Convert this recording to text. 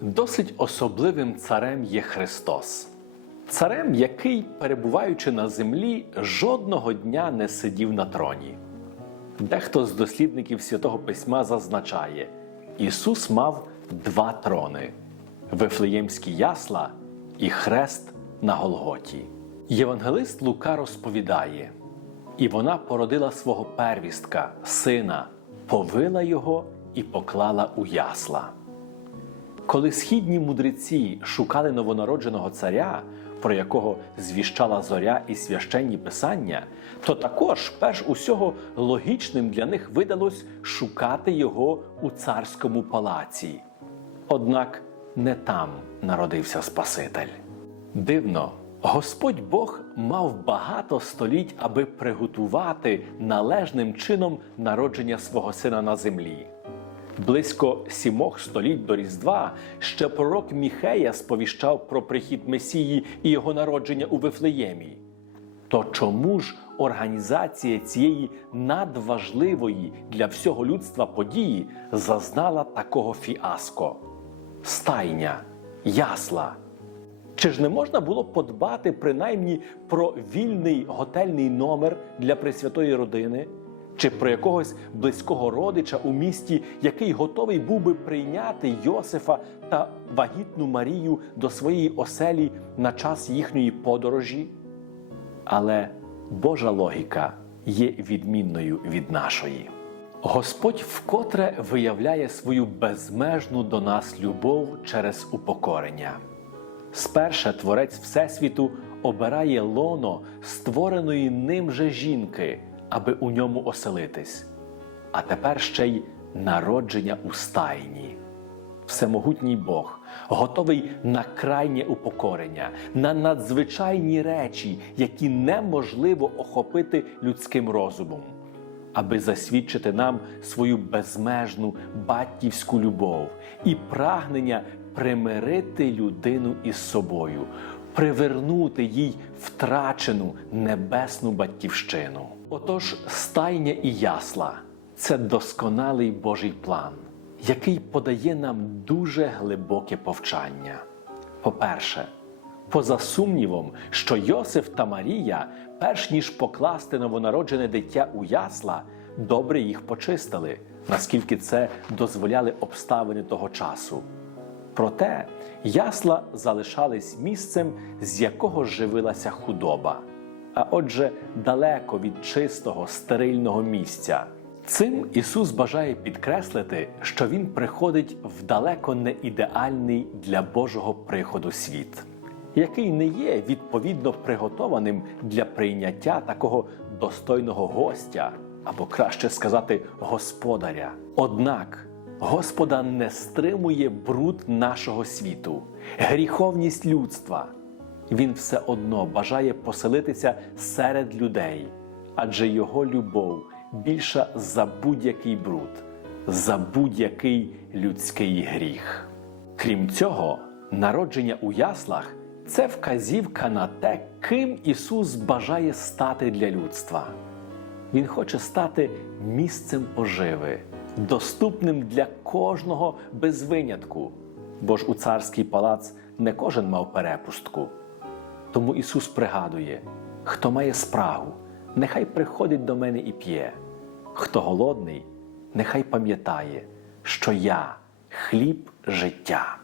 Досить особливим царем є Христос. Царем, який, перебуваючи на землі, жодного дня не сидів на троні. Дехто з дослідників Святого Письма зазначає, Ісус мав два трони Вифлеємські ясла і хрест на Голготі. Євангелист Лука розповідає, і вона породила свого первістка, сина, повила його і поклала у ясла. Коли східні мудреці шукали новонародженого царя, про якого звіщала зоря і священні писання, то також, перш усього, логічним для них видалось шукати його у царському палаці. Однак не там народився Спаситель. Дивно, Господь Бог мав багато століть, аби приготувати належним чином народження свого сина на землі. Близько сімох століть до Різдва ще пророк Міхея сповіщав про прихід Месії і його народження у Вифлеємі. То чому ж організація цієї надважливої для всього людства події зазнала такого фіаско? Стайня, ясла. Чи ж не можна було подбати принаймні про вільний готельний номер для пресвятої родини? Чи про якогось близького родича у місті, який готовий був би прийняти Йосифа та вагітну Марію до своєї оселі на час їхньої подорожі? Але Божа логіка є відмінною від нашої. Господь вкотре виявляє свою безмежну до нас любов через упокорення. Сперше Творець Всесвіту обирає лоно створеної ним же жінки, аби у ньому оселитись, а тепер ще й народження у стайні. Всемогутній Бог готовий на крайнє упокорення, на надзвичайні речі, які неможливо охопити людським розумом, аби засвідчити нам свою безмежну батьківську любов і прагнення примирити людину із собою, привернути їй втрачену небесну батьківщину. Отож, стайня і ясла це досконалий Божий план, який подає нам дуже глибоке повчання. По-перше, поза сумнівом, що Йосиф та Марія, перш ніж покласти новонароджене дитя у ясла, добре їх почистили, наскільки це дозволяли обставини того часу. Проте ясла залишались місцем, з якого живилася худоба, а отже, далеко від чистого стерильного місця. Цим Ісус бажає підкреслити, що Він приходить в далеко не ідеальний для Божого приходу світ, який не є відповідно приготованим для прийняття такого достойного гостя, або краще сказати, господаря. Однак Господа не стримує бруд нашого світу, гріховність людства. Він все одно бажає поселитися серед людей, адже його любов більша за будь-який бруд, за будь-який людський гріх. Крім цього, народження у яслах це вказівка на те, ким Ісус бажає стати для людства. Він хоче стати місцем поживи, доступним для кожного без винятку, бо ж у царський палац не кожен мав перепустку. Тому Ісус пригадує: хто має спрагу, нехай приходить до мене і п'є, хто голодний, нехай пам'ятає, що я хліб життя.